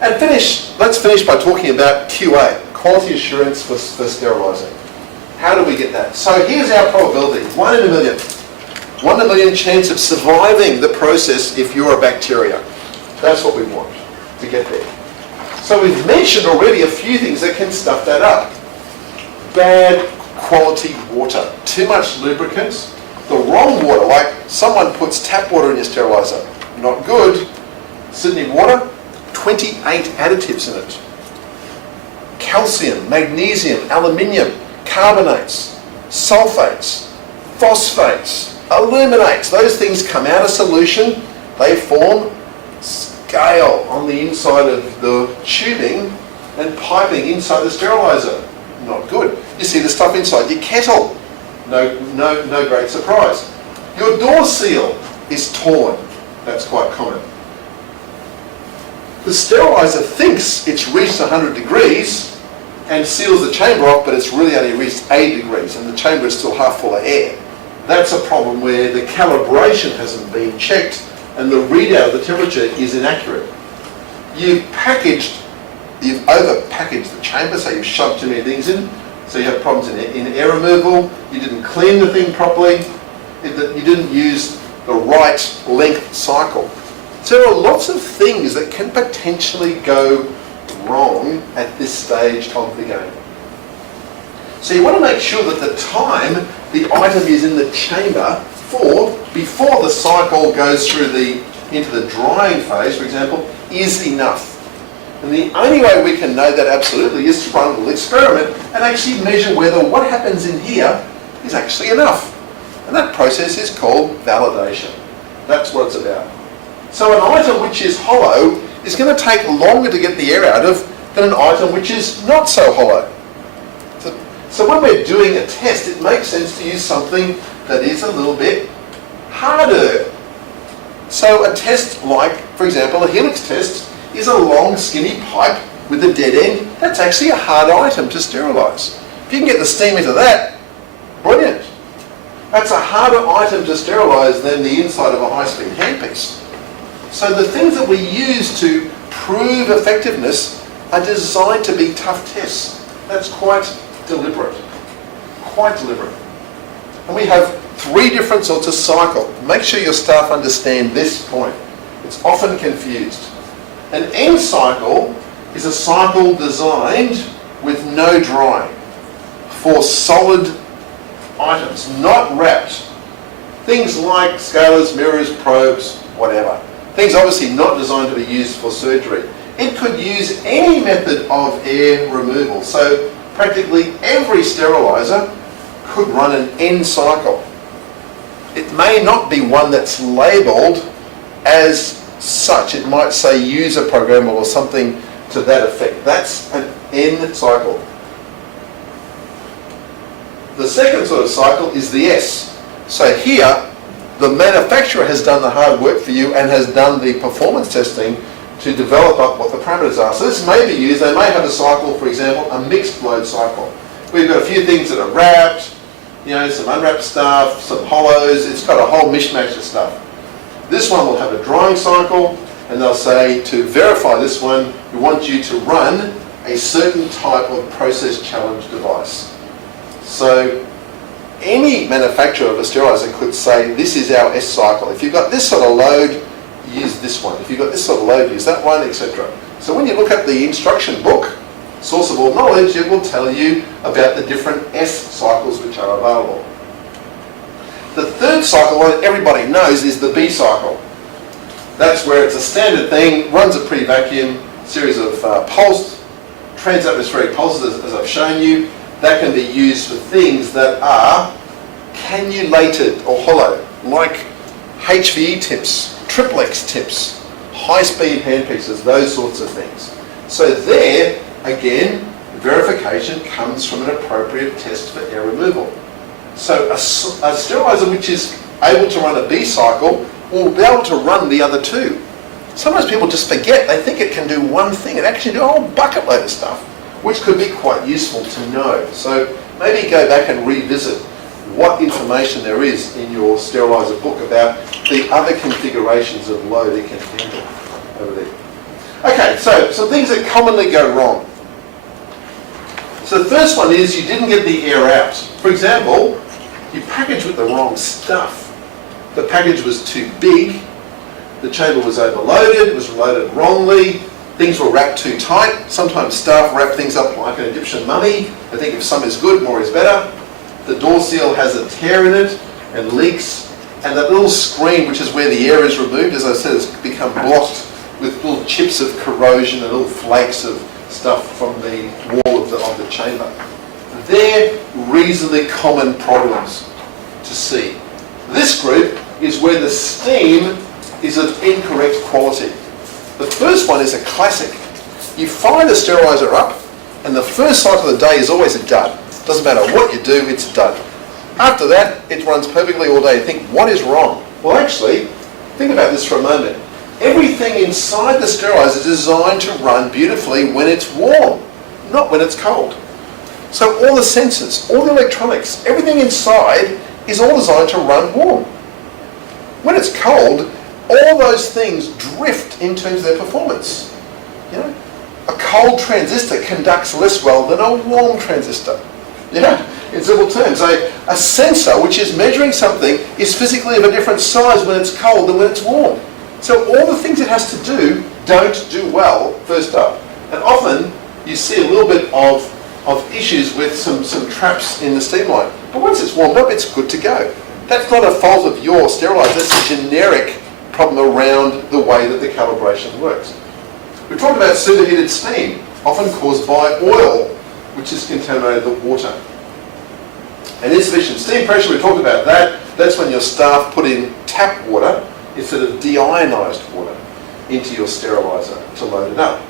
And let's finish by talking about QA, quality assurance for sterilising. How do we get that? So here's our probability, 1 in a million. 1 in a million chance of surviving the process if you're a bacteria. That's what we want to get there. So we've mentioned already a few things that can stuff that up. Bad quality water, too much lubricants, the wrong water, like someone puts tap water in your steriliser, not good. Sydney water, 28 additives in it. Calcium, magnesium, aluminium, carbonates, sulfates, phosphates, aluminates, those things come out of solution, they form scale on the inside of the tubing and piping inside the steriliser. Not good. You see the stuff inside your kettle. No great surprise. Your door seal is torn. That's quite common. The steriliser thinks it's reached 100 degrees and seals the chamber off, but it's really only reached 80 degrees and the chamber is still half full of air. That's a problem where the calibration hasn't been checked and the readout of the temperature is inaccurate. You've over-packaged the chamber, so you've shoved too many things in, so you have problems in air removal, you didn't clean the thing properly, you didn't use the right length cycle. So there are lots of things that can potentially go wrong at this stage of the game. So you want to make sure that the time the item is in the chamber before the cycle goes through into the drying phase, for example, is enough. And the only way we can know that absolutely is to run a little experiment and actually measure whether what happens in here is actually enough. And that process is called validation. That's what it's about. So an item which is hollow is going to take longer to get the air out of than an item which is not so hollow. So when we're doing a test, it makes sense to use something that is a little bit harder. So a test like, for example, a helix test is a long, skinny pipe with a dead end. That's actually a hard item to sterilise. If you can get the steam into that, brilliant. That's a harder item to sterilise than the inside of a high-speed handpiece. So the things that we use to prove effectiveness are designed to be tough tests. That's quite deliberate. Quite deliberate. And we have 3 different sorts of cycle. Make sure your staff understand this point. It's often confused. An end cycle is a cycle designed with no drying for solid items, not wrapped. Things like scalers, mirrors, probes, whatever. Things obviously not designed to be used for surgery. It could use any method of air removal. So practically every steriliser could run an end cycle. It may not be one that's labelled as such. It might say user programmable or something to that effect. That's an end cycle. The second sort of cycle is the S. So here, the manufacturer has done the hard work for you and has done the performance testing to develop up what the parameters are. So this may be used, they may have a cycle, for example, a mixed load cycle. We've got a few things that are wrapped, some unwrapped stuff, some hollows, it's got a whole mishmash of stuff. This one will have a drying cycle, and they'll say, to verify this one, we want you to run a certain type of process challenge device. So any manufacturer of a steriliser could say, this is our S cycle. If you've got this sort of load, use this one. If you've got this sort of load, use that one, etc. So when you look at the instruction book, Source of All Knowledge, it will tell you about the different S cycles which are available. The third cycle, one that everybody knows, is the B cycle. That's where it's a standard thing, runs a pre-vacuum, series of trans-atmospheric pulses, as I've shown you. That can be used for things that are cannulated or hollow, like HVE tips, triplex tips, high-speed handpieces, those sorts of things. So there, again, verification comes from an appropriate test for air removal. So a steriliser which is able to run a B cycle will be able to run the other 2. Sometimes people just forget, they think it can do one thing. It actually do a whole bucket load of stuff, which could be quite useful to know. So maybe go back and revisit what information there is in your steriliser book about the other configurations of load it can handle over there. Okay, so some things that commonly go wrong. So the first one is you didn't get the air out. For example, you packaged with the wrong stuff. The package was too big, the chamber was overloaded, it was loaded wrongly, things were wrapped too tight. Sometimes staff wrap things up like an Egyptian mummy. They think if some is good, more is better. The door seal has a tear in it and leaks, and that little screen, which is where the air is removed, as I said, has become blocked with little chips of corrosion and little flakes of stuff from the wall of the chamber. They're reasonably common problems to see. This group is where the steam is of incorrect quality. The first one is a classic. You fire the steriliser up, and the first cycle of the day is always a dud. Doesn't matter what you do, it's a dud. After that, it runs perfectly all day. You think, what is wrong? Well, actually, think about this for a moment. Everything inside the steriliser is designed to run beautifully when it's warm, not when it's cold. So all the sensors, all the electronics, everything inside is all designed to run warm. When it's cold, all those things drift in terms of their performance. You know, a cold transistor conducts less well than a warm transistor. You know, in simple terms, a sensor which is measuring something is physically of a different size when it's cold than when it's warm. So all the things it has to do don't do well first up. And often you see a little bit of issues with some traps in the steam line. But once it's warmed up, it's good to go. That's not a fault of your steriliser, that's a generic problem around the way that the calibration works. We talked about superheated steam, often caused by oil, which has contaminated the water. And insufficient steam pressure, we talked about that. That's when your staff put in tap water instead of deionised water into your steriliser to load it up.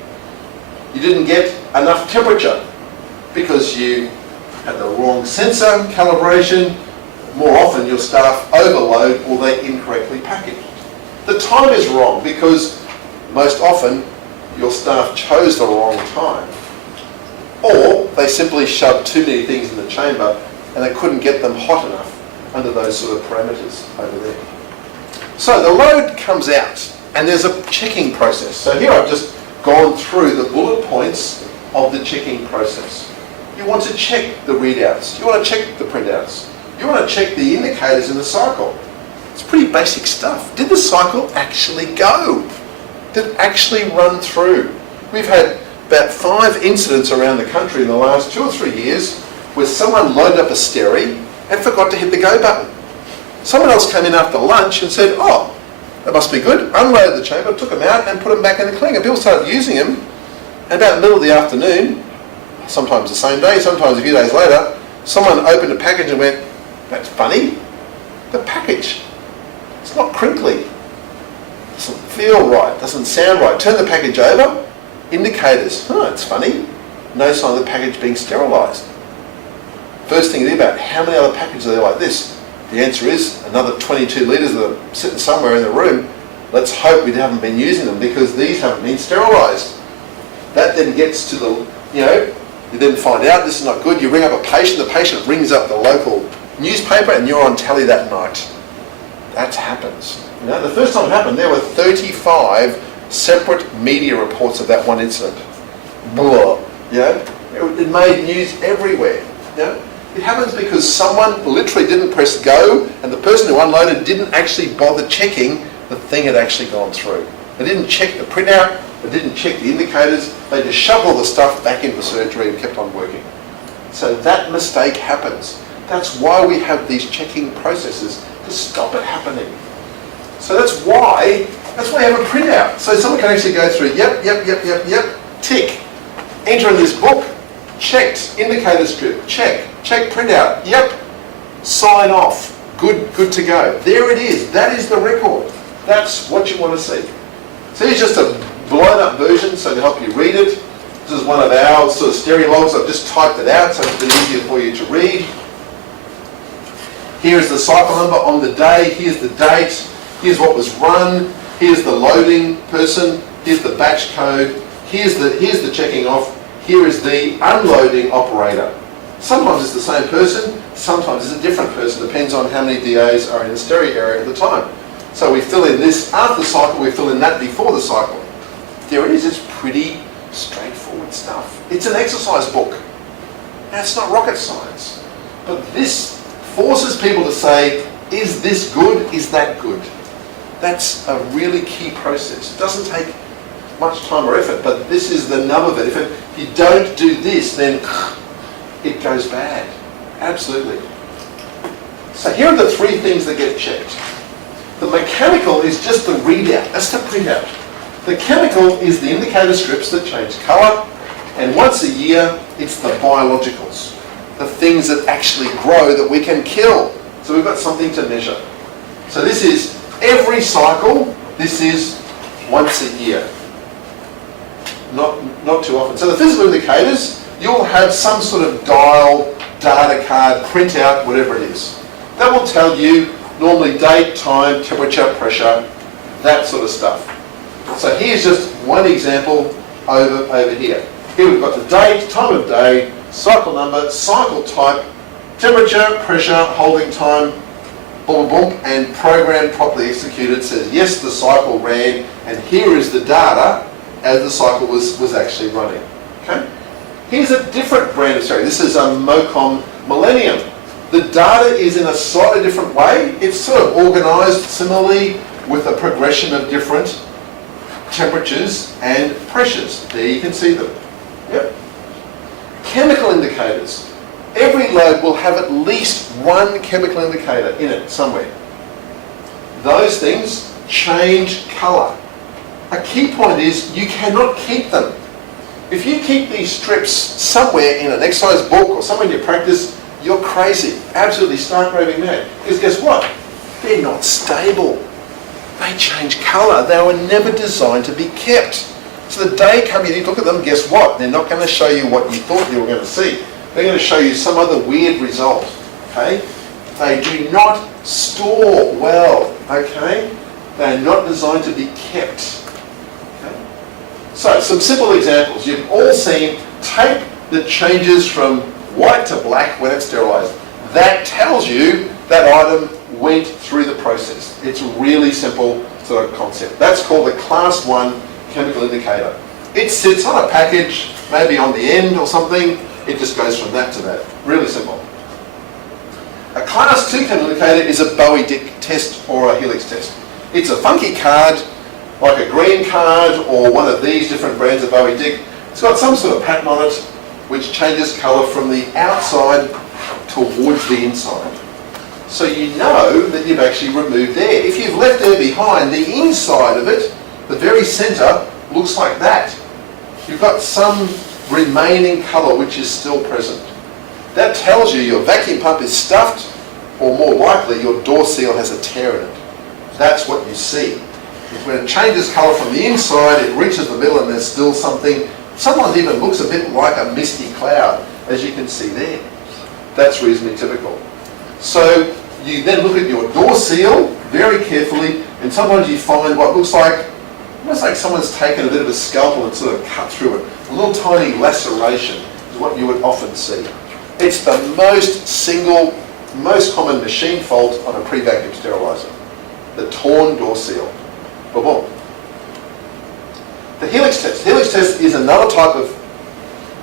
You didn't get enough temperature because you had the wrong sensor calibration. More often your staff overload or they incorrectly package. The time is wrong because most often your staff chose the wrong time. Or they simply shoved too many things in the chamber and they couldn't get them hot enough under those sort of parameters over there. So the load comes out and there's a checking process. So here I've just gone through the bullet points of the checking process. You want to check the readouts. You want to check the printouts. You want to check the indicators in the cycle. It's pretty basic stuff. Did the cycle actually go? Did it actually run through? We've had about 5 incidents around the country in the last 2 or 3 years where someone loaded up a steri and forgot to hit the go button. Someone else came in after lunch and said, oh, that must be good, unloaded the chamber, took them out and put them back in the cleaner. People started using them, and about the middle of the afternoon, sometimes the same day, sometimes a few days later, someone opened a package and went, that's funny, the package, it's not crinkly, doesn't feel right, doesn't sound right. Turn the package over, indicators, it's funny, no sign of the package being sterilised. First thing you think about, how many other packages are there like this? The answer is another 22 litres that are sitting somewhere in the room. Let's hope we haven't been using them because these haven't been sterilised. That then gets to the, you then find out this is not good. You ring up a patient, the patient rings up the local newspaper and you're on telly that night. That happens. The first time it happened, there were 35 separate media reports of that one incident. Blah. It made news everywhere. It happens because someone literally didn't press go and the person who unloaded didn't actually bother checking the thing had actually gone through. They didn't check the printout, they didn't check the indicators, they just shoved all the stuff back into surgery and kept on working. So that mistake happens. That's why we have these checking processes, to stop it happening. So that's why you have a printout. So someone can actually go through, yep, tick, enter in this book, checked, indicator strip, check printout, yep, sign off, good to go. There it is, that is the record. That's what you want to see. So here's just a blown up version so to help you read it. This is one of our sort of stereo logs. I've just typed it out so it's a bit easier for you to read. Here's the cycle number on the day, here's the date, here's what was run, here's the loading person, here's the batch code, here's the checking off, here is the unloading operator. Sometimes it's the same person, sometimes it's a different person, depends on how many DAs are in the stereo area at the time. So we fill in this after the cycle, we fill in that before the cycle. there it is. It's pretty straightforward stuff. It's an exercise book. Now, it's not rocket science. But this forces people to say, is this good? Is that good? That's a really key process. It doesn't take much time or effort, but this is the nub of it. If you don't do this, then it goes bad. Absolutely. So here are the three things that get checked. The mechanical is just the readout. That's the printout. The chemical is the indicator strips that change colour. And once a year, it's the biologicals. The things that actually grow that we can kill. So we've got something to measure. So this is every cycle. This is once a year. Not too often. So the physical indicators, you'll have some sort of dial, data card, printout, whatever it is. That will tell you normally date, time, temperature, pressure, that sort of stuff. So here's just one example over here. Here we've got the date, time of day, cycle number, cycle type, temperature, pressure, holding time, boom, boom, boom, and program properly executed says yes, the cycle ran, and here is the data as the cycle was actually running. Okay? Here's a different brand of stereo. This is a MOCOM Millennium. The data is in a slightly different way. It's sort of organised similarly with a progression of different temperatures and pressures. There you can see them. Yep. Chemical indicators. Every load will have at least one chemical indicator in it somewhere. Those things change colour. A key point is you cannot keep them. If you keep these strips somewhere in an exercise book or somewhere in your practice, you're crazy, absolutely stark raving mad. Because guess what? They're not stable. They change colour. They were never designed to be kept. So the day comes, you need to look at them, guess what? They're not going to show you what you thought you were going to see. They're going to show you some other weird result. Okay? They do not store well. Okay? They're not designed to be kept. Okay? So some simple examples. You've all seen tape that changes from white to black when it's sterilised. That tells you that item went through the process. It's a really simple sort of concept. That's called a Class 1 chemical indicator. It sits on a package, maybe on the end or something. It just goes from that to that. Really simple. A Class 2 chemical indicator is a Bowie-Dick test or a Helix test. It's a funky card, like a green card or one of these different brands of Bowie-Dick. It's got some sort of pattern on it which changes colour from the outside towards the inside. So you know that you've actually removed air. If you've left air behind, the inside of it, the very centre, looks like that. You've got some remaining colour which is still present. That tells you your vacuum pump is stuffed, or more likely your door seal has a tear in it. That's what you see. When it changes colour from the inside, it reaches the middle and there's still something, sometimes even looks a bit like a misty cloud, as you can see there. That's reasonably typical. So you then look at your door seal very carefully, and sometimes you find what looks like, almost like someone's taken a bit of a scalpel and sort of cut through it. A little tiny laceration is what you would often see. It's the most common machine fault on a pre-vacuum sterilizer. The torn door seal. Boom. The Helix test. The Helix test is another type of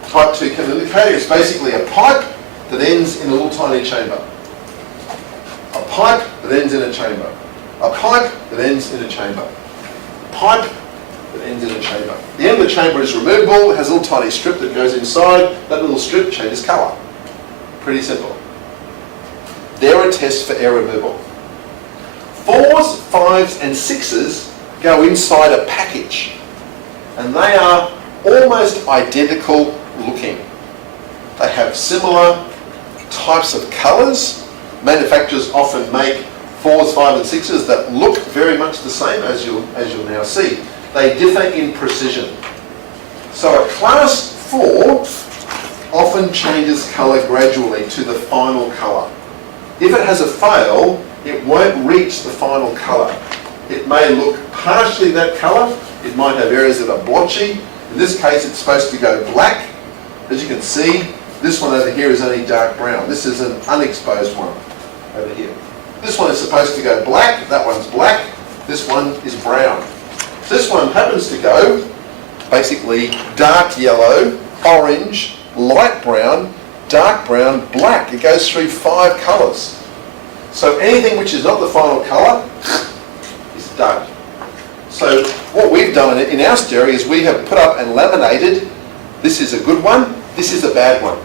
type 2 chemical indicator. It's basically a pipe that ends in a little tiny chamber. A pipe that ends in a chamber. A pipe that ends in a chamber. A pipe that ends in a chamber. The end of the chamber is removable. It has a little tiny strip that goes inside. That little strip changes colour. Pretty simple. They're a test for air removal. 4s, 5s and 6s go inside a package. And they are almost identical looking. They have similar types of colours. Manufacturers often make 4s, 5s and 6s that look very much the same, as you'll now see. They differ in precision. So a Class 4 often changes colour gradually to the final colour. If it has a fail, it won't reach the final colour. It may look partially that colour. It might have areas that are blotchy. In this case, it's supposed to go black. As you can see, this one over here is only dark brown. This is an unexposed one over here. This one is supposed to go black. That one's black. This one is brown. This one happens to go basically dark yellow, orange, light brown, dark brown, black. It goes through 5 colours. So anything which is not the final colour is dud. So what we've done in our stereo is we have put up and laminated, this is a good one, this is a bad one.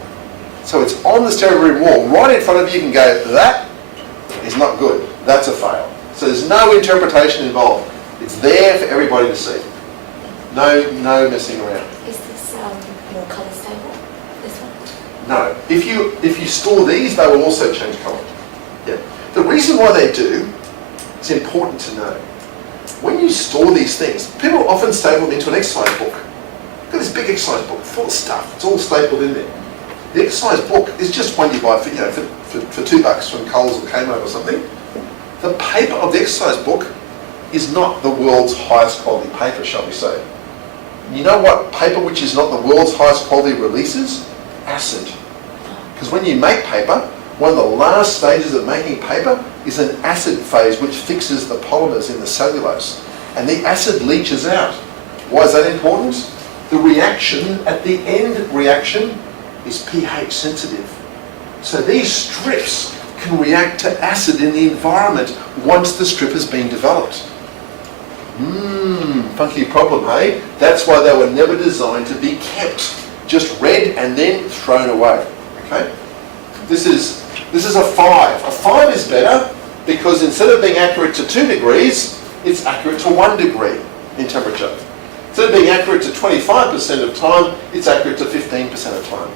So it's on the stereo room wall, right in front of you. You can go, that is not good, that's a fail. So there's no interpretation involved. It's there for everybody to see. No messing around. Is this more colour stable, this one? No. If you store these, they will also change colour. Yeah. The reason why they do, it's important to know. When you store these things, people often staple them into an exercise book. Look at this big exercise book full of stuff. It's all stapled in there. The exercise book is just one you buy for $2 from Coles or Kmart or something. The paper of the exercise book is not the world's highest quality paper, shall we say. You know what paper which is not the world's highest quality releases? Acid. Because when you make paper, one of the last stages of making paper is an acid phase which fixes the polymers in the cellulose. And the acid leaches out. Why is that important? The reaction, at the end reaction, is pH sensitive. So these strips can react to acid in the environment once the strip has been developed. Funky problem, hey? That's why they were never designed to be kept. Just read and then thrown away. Okay? This is a 5. A 5 is better because instead of being accurate to 2 degrees, it's accurate to 1 degree in temperature. Instead of being accurate to 25% of time, it's accurate to 15% of time.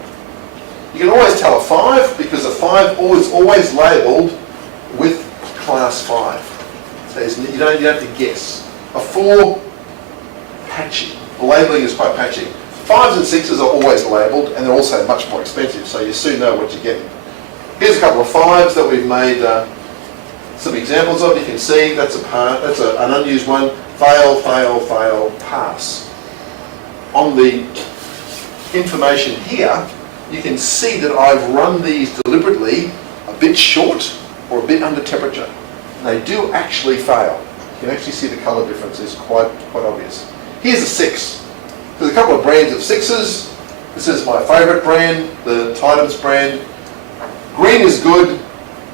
You can always tell a 5 because a 5 is always labelled with class 5. So you don't have to guess. A 4, patchy. The labelling is quite patchy. 5s and 6s are always labelled and they're also much more expensive, so you soon know what you're getting. Here's a couple of 5s that we've made some examples of. You can see that's an unused one. Fail, fail, fail, pass. On the information here, you can see that I've run these deliberately a bit short or a bit under temperature. And they do actually fail. You can actually see the colour difference is quite obvious. Here's a 6. There's a couple of brands of 6s. This is my favourite brand, the Tidams brand. Green is good.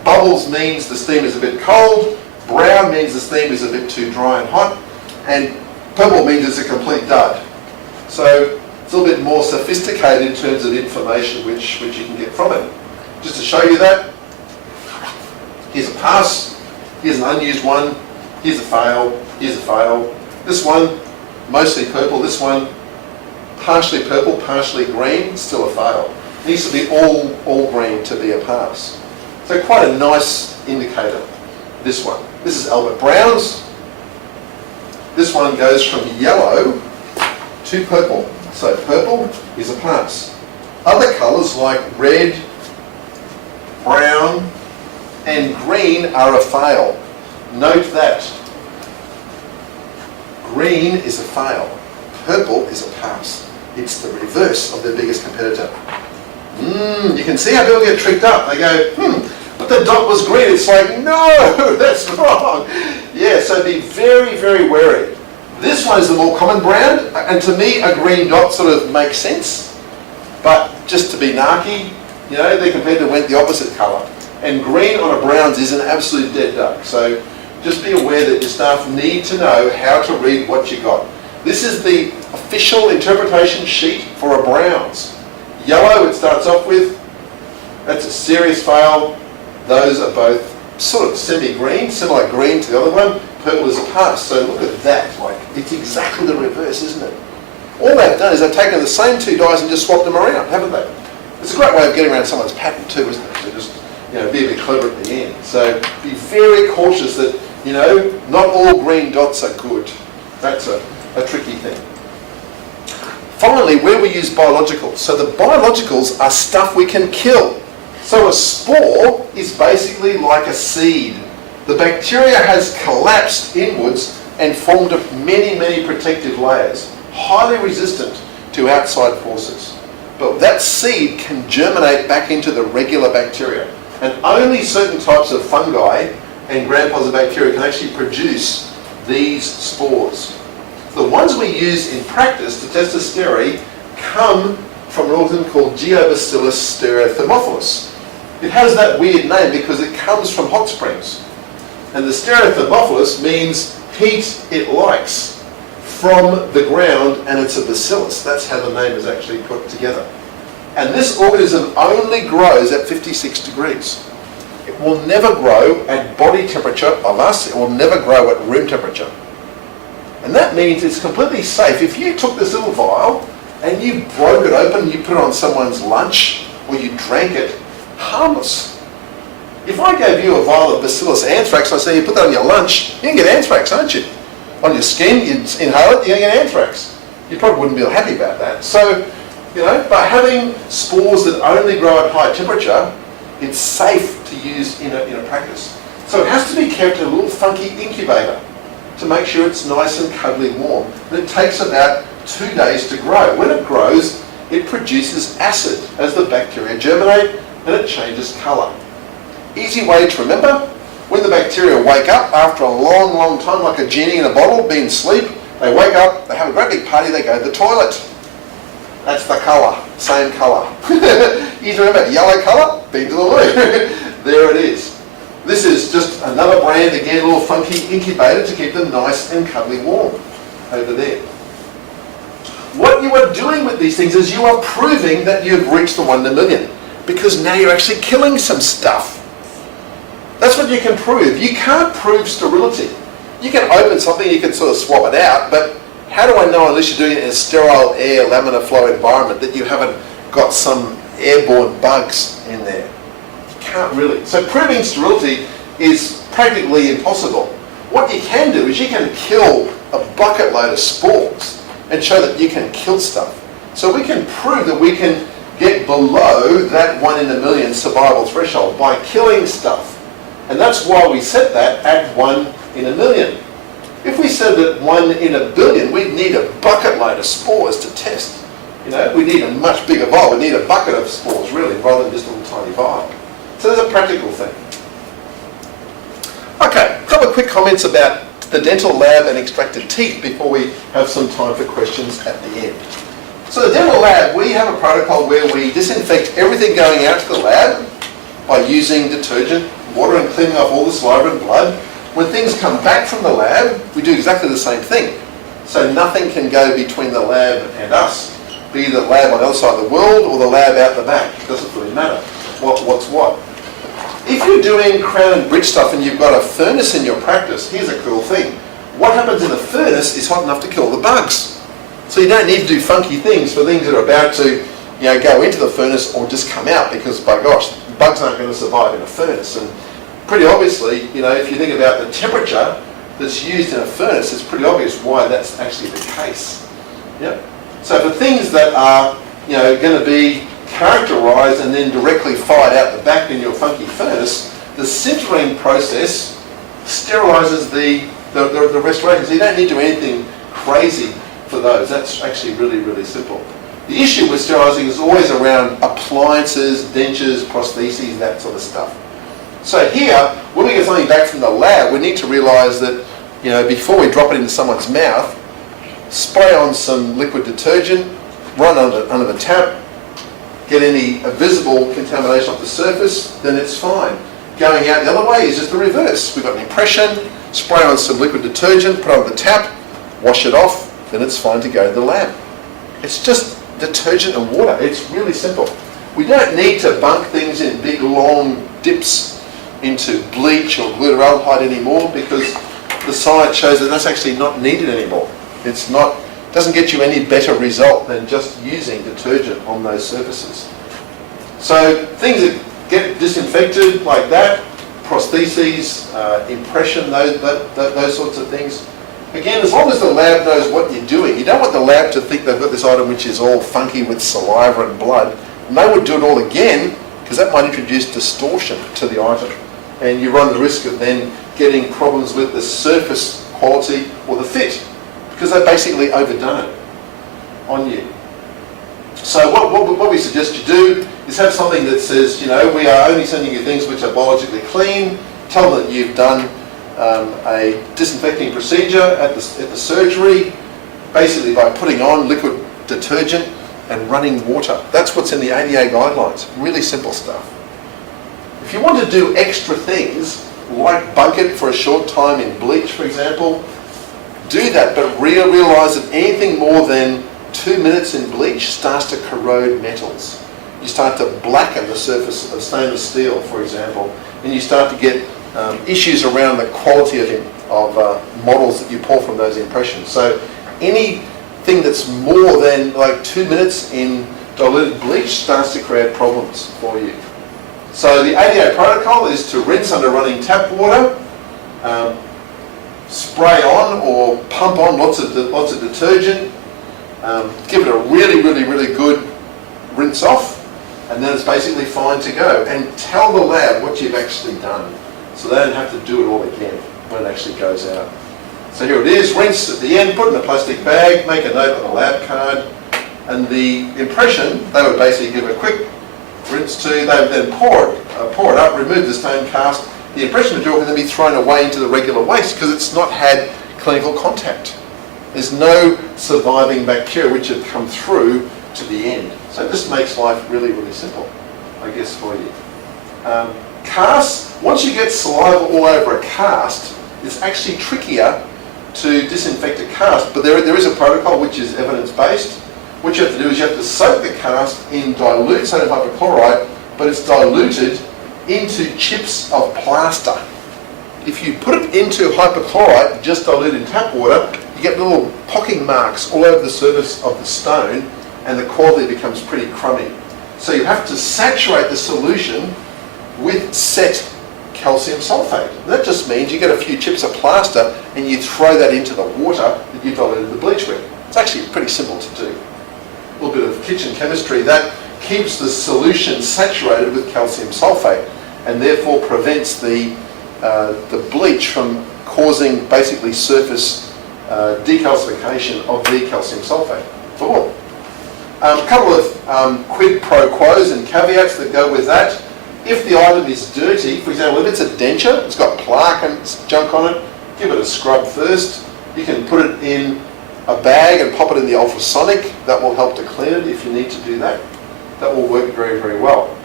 Bubbles means the steam is a bit cold. Brown means the steam is a bit too dry and hot. And purple means it's a complete dud. So it's a little bit more sophisticated in terms of information which you can get from it. Just to show you that, here's a pass, here's an unused one, here's a fail, here's a fail. This one, mostly purple. This one, partially purple, partially green, still a fail. It needs to be all green to be a pass. So quite a nice indicator, this one. This is Albert Brown's. This one goes from yellow to purple. So purple is a pass. Other colours like red, brown and green are a fail. Note that. Green is a fail. Purple is a pass. It's the reverse of their biggest competitor. You can see how people get tricked up. They go, but the dot was green. It's like, no, that's wrong. Yeah, so be very, very wary. This one is the more common brand, and to me a green dot sort of makes sense. But just to be narky, their competitor went the opposite colour. And green on a browns is an absolute dead duck. So just be aware that your staff need to know how to read what you got. This is the official interpretation sheet for a browns. Yellow it starts off with, that's a serious fail. Those are both sort of semi-green, similar green to the other one. Purple is a pass. So look at that, it's exactly the reverse, isn't it? All they've done is they've taken the same 2 dies and just swapped them around, haven't they? It's a great way of getting around someone's pattern too, isn't it? To just be a bit clever at the end. So be very cautious that, not all green dots are good. That's a tricky thing. Finally, where we use biologicals. So the biologicals are stuff we can kill. So a spore is basically like a seed. The bacteria has collapsed inwards and formed many, many protective layers, highly resistant to outside forces. But that seed can germinate back into the regular bacteria. And only certain types of fungi and gram-positive bacteria can actually produce these spores. The ones we use in practice to test the steri come from an organism called Geobacillus stereothermophilus. It has that weird name because it comes from hot springs. And the stereothermophilus means heat it likes from the ground, and it's a bacillus. That's how the name is actually put together. And this organism only grows at 56 degrees. It will never grow at body temperature of us. It will never grow at room temperature. And that means it's completely safe. If you took this little vial and you broke it open, you put it on someone's lunch, or you drank it, harmless. If I gave you a vial of Bacillus anthrax, I say you put that on your lunch, you can get anthrax, aren't you? On your skin, you inhale it, you're going to get anthrax. You probably wouldn't be happy about that. So, by having spores that only grow at high temperature, it's safe to use in a practice. So it has to be kept in a little funky incubator to make sure it's nice and cuddly warm. And it takes about 2 days to grow. When it grows, it produces acid as the bacteria germinate, and it changes colour. Easy way to remember, when the bacteria wake up after a long, long time, like a genie in a bottle, being asleep, they wake up, they have a great big party, they go to the toilet. That's the colour, same colour. Easy to remember, yellow colour, been to the loo. There it is. This is just another brand, again, a little funky incubator to keep them nice and cuddly warm over there. What you are doing with these things is you are proving that you've reached the 1 in a million, because now you're actually killing some stuff. That's what you can prove. You can't prove sterility. You can open something, you can sort of swap it out, but how do I know, unless you're doing it in a sterile air laminar flow environment, that you haven't got some airborne bugs in there? You can't really. So proving sterility is practically impossible. What you can do is you can kill a bucket load of spores and show that you can kill stuff. So we can prove that we can get below that 1 in a million survival threshold by killing stuff. And that's why we set that at 1 in a million. If we said that 1 in a billion, we'd need a bucket load of spores to test. We need a much bigger vial. We need a bucket of spores, really, rather than just a little tiny vial. So there's a practical thing. Okay, a couple of quick comments about the dental lab and extracted teeth before we have some time for questions at the end. So the dental lab, we have a protocol where we disinfect everything going out to the lab by using detergent, water, and cleaning off all the saliva and blood. When things come back from the lab, we do exactly the same thing. So nothing can go between the lab and us, be the lab on the other side of the world or the lab out the back. It doesn't really matter what's what. If you're doing crown and bridge stuff and you've got a furnace in your practice, here's a cool thing. What happens in the furnace is hot enough to kill the bugs. So you don't need to do funky things for things that are about to go into the furnace or just come out, because, by gosh, bugs aren't going to survive in a furnace. And pretty obviously, if you think about the temperature that's used in a furnace, it's pretty obvious why that's actually the case. Yep. So for things that are going to be characterised and then directly fired out the back in your funky furnace, the sintering process sterilises the restoration. So you don't need to do anything crazy for those. That's actually really, really simple. The issue with sterilising is always around appliances, dentures, prostheses, that sort of stuff. So here, when we get something back from the lab, we need to realise that, before we drop it into someone's mouth, spray on some liquid detergent, run under the tap, get any visible contamination off the surface, then it's fine. Going out the other way is just the reverse. We've got an impression, spray on some liquid detergent, put it on the tap, wash it off, then it's fine to go to the lab. It's just detergent and water. It's really simple. We don't need to bunk things in big long dips into bleach or glutaraldehyde anymore, because the science shows that that's actually not needed anymore. It doesn't get you any better result than just using detergent on those surfaces. So things that get disinfected like that, prostheses, impression, those sorts of things. Again, as long as the lab knows what you're doing, you don't want the lab to think they've got this item which is all funky with saliva and blood, and they would do it all again, because that might introduce distortion to the item. And you run the risk of then getting problems with the surface quality or the fit, because they've basically overdone it on you. So what we suggest you do is have something that says, we are only sending you things which are biologically clean. Tell them that you've done a disinfecting procedure at the surgery. basically by putting on liquid detergent and running water. That's what's in the ADA guidelines. Really simple stuff. If you want to do extra things, like bunk it for a short time in bleach, for example, do that, but realise that anything more than 2 minutes in bleach starts to corrode metals. You start to blacken the surface of stainless steel, for example, and you start to get issues around the quality of models that you pull from those impressions. So anything that's more than like 2 minutes in diluted bleach starts to create problems for you. So the ADA protocol is to rinse under running tap water, spray on or pump on lots of detergent, give it a really good rinse off, and then it's basically fine to go. And tell the lab what you've actually done, so they don't have to do it all again when it actually goes out. So here it is, rinse at the end, put in a plastic bag, make a note on the lab card, and the impression, they would basically give a quick rinse to, they would then pour it up, remove the stone cast. The impression material can then be thrown away into the regular waste because it's not had clinical contact. There's no surviving bacteria which have come through to the end. So this makes life really simple, I guess, for you. Casts, once you get saliva all over a cast, it's actually trickier to disinfect a cast, but there is a protocol which is evidence-based. What you have to do is you have to soak the cast in dilute sodium hypochlorite, but it's diluted into chips of plaster. If you put it into hypochlorite, just diluted in tap water, you get little pocking marks all over the surface of the stone, and the quality becomes pretty crummy. So you have to saturate the solution with set calcium sulfate. And that just means you get a few chips of plaster and you throw that into the water that you diluted the bleach with. It's actually pretty simple to do. A little bit of kitchen chemistry, that keeps the solution saturated with calcium sulfate and therefore prevents the bleach from causing basically surface decalcification of the calcium sulfate. A couple of quid pro quos and caveats that go with that. If the item is dirty, for example, if it's a denture, it's got plaque and junk on it, give it a scrub first. You can put it in a bag and pop it in the ultrasonic. That will help to clean it if you need to do that. That will work very well.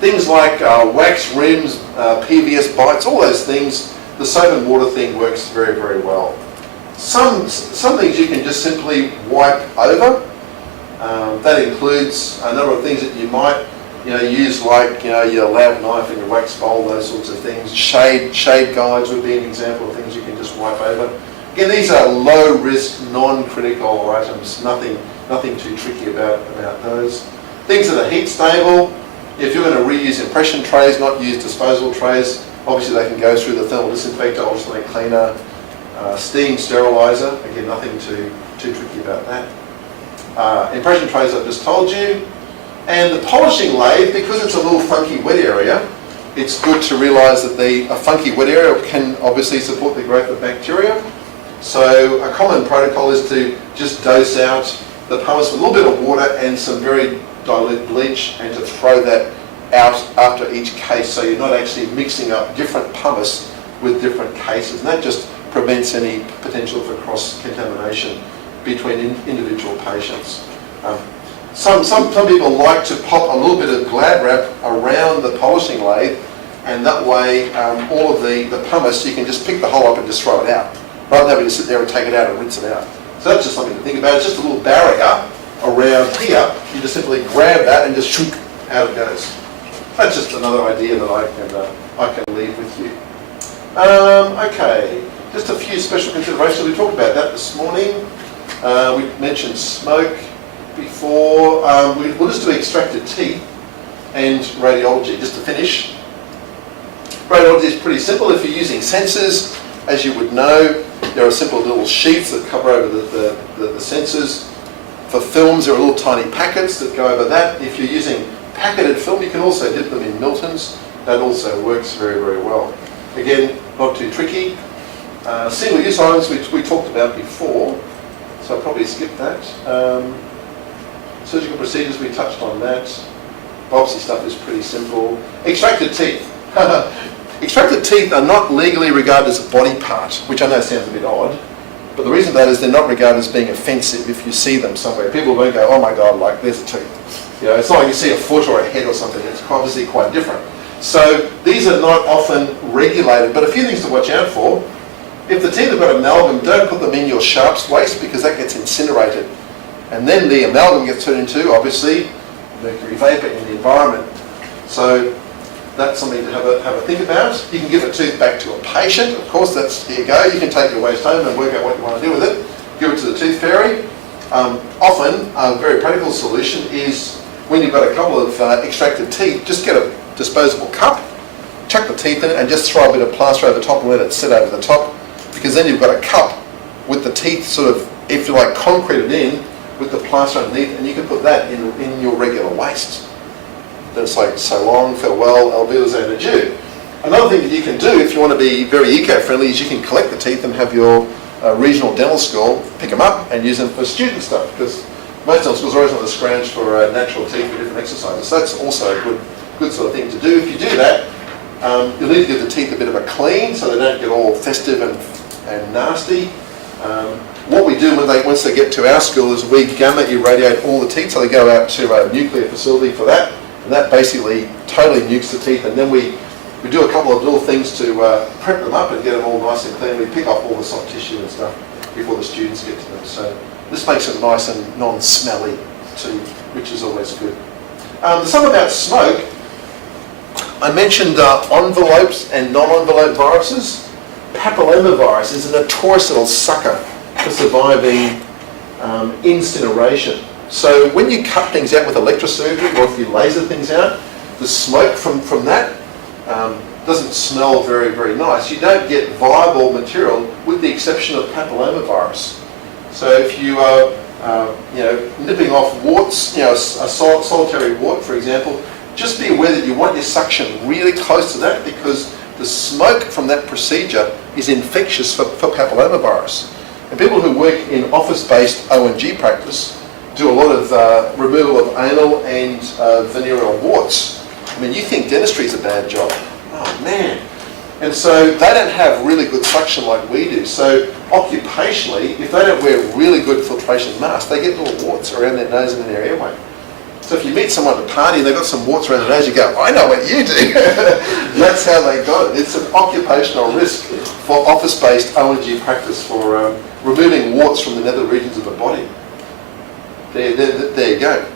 Things like wax rims, PVS bites, all those things, the soap and water thing works very well. Some things you can just simply wipe over. That includes a number of things that you might use, like your lab knife and your wax bowl, those sorts of things. Shade guides would be an example of things you can just wipe over. Again, these are low risk, non-critical items. Nothing too tricky about those. Things that are heat stable. If you're going to reuse impression trays, not use disposable trays, obviously they can go through the thermal disinfector, ultrasonic cleaner, steam sterilizer. Again, nothing too tricky about that. Impression trays I've just told you. And the polishing lathe, because it's a little funky wet area, it's good to realise that a funky wet area can obviously support the growth of bacteria. So a common protocol is to just dose out the pumice with a little bit of water and some very dilute bleach, and to throw that out after each case, so you're not actually mixing up different pumice with different cases, and that just prevents any potential for cross-contamination between individual patients. Some people like to pop a little bit of Glad wrap around the polishing lathe, and that way all of the pumice, you can just pick the hole up and just throw it out, rather than having to sit there and take it out and rinse it out. So that's just something to think about. It's just a little barrier around here. You just simply grab that and just shoot, out it goes. That's just another idea that I can leave with you. Okay, just a few special considerations. We talked about that this morning. We mentioned smoke before. We'll just do extracted teeth and radiology, just to finish. Radiology is pretty simple. If you're using sensors, as you would know, there are simple little sheets that cover over the sensors. For films, there are little tiny packets that go over that. If you're using packeted film, you can also dip them in Miltons. That also works very well. Again, not too tricky. Single-use items, which we talked about before, so I'll probably skip that. Surgical procedures, we touched on that. Biopsy stuff is pretty simple. Extracted teeth. Extracted teeth are not legally regarded as a body part, which I know sounds a bit odd, But the reason for that is they're not regarded as being offensive if you see them somewhere. People won't go, oh my God, like there's a tooth. You know, it's not like you see a foot or a head or something. It's obviously quite different. So these are not often regulated, but a few things to watch out for. If the teeth have got amalgam, don't put them in your sharps waste because that gets incinerated. And then the amalgam gets turned into, obviously, mercury vapor in the environment. So that's something to have a think about. You can give a tooth back to a patient. Of course, that's, here you go. You can take your waste home and work out what you want to do with it. Give it to the tooth fairy. Often, a very practical solution is when you've got a couple of extracted teeth, just get a disposable cup, chuck the teeth in it and just throw a bit of plaster over the top and let it sit over the top, because then you've got a cup with the teeth sort of, if you like, concreted in with the plaster underneath, and you can put that in your regular waste. Then it's like, so long, farewell, au revoir, and adieu. Another thing that you can do if you want to be very eco-friendly is you can collect the teeth and have your regional dental school pick them up and use them for student stuff, because most dental schools are always on the scrounge for natural teeth for different exercises. So that's also a good sort of thing to do. If you do that, you'll need to give the teeth a bit of a clean so they don't get all festive and nasty. What we do once they get to our school is we gamma irradiate all the teeth, so they go out to a nuclear facility for that, and that basically totally nukes the teeth, and then we do a couple of little things to prep them up and get them all nice and clean. We pick off all the soft tissue and stuff before the students get to them. So this makes them nice and non-smelly too, which is always good. There's something about smoke. I mentioned envelopes and non-envelope viruses. Papillomavirus is a notorious little sucker for surviving incineration. So when you cut things out with electrosurgery or if you laser things out, the smoke from that doesn't smell very, very nice. You don't get viable material with the exception of papillomavirus. So if you are nipping off warts, a solitary wart, for example, just be aware that you want your suction really close to that, because the smoke from that procedure is infectious for papillomavirus. And people who work in office-based ONG practice do a lot of removal of anal and venereal warts. I mean, you think dentistry is a bad job. Oh, man. And so they don't have really good suction like we do. So occupationally, if they don't wear really good filtration masks, they get little warts around their nose and in their airway. So if you meet someone at a party and they've got some warts around their nose, you go, I know what you do. That's how they got it. It's an occupational risk for office-based ONG practice for removing warts from the nether regions of the body. There you go.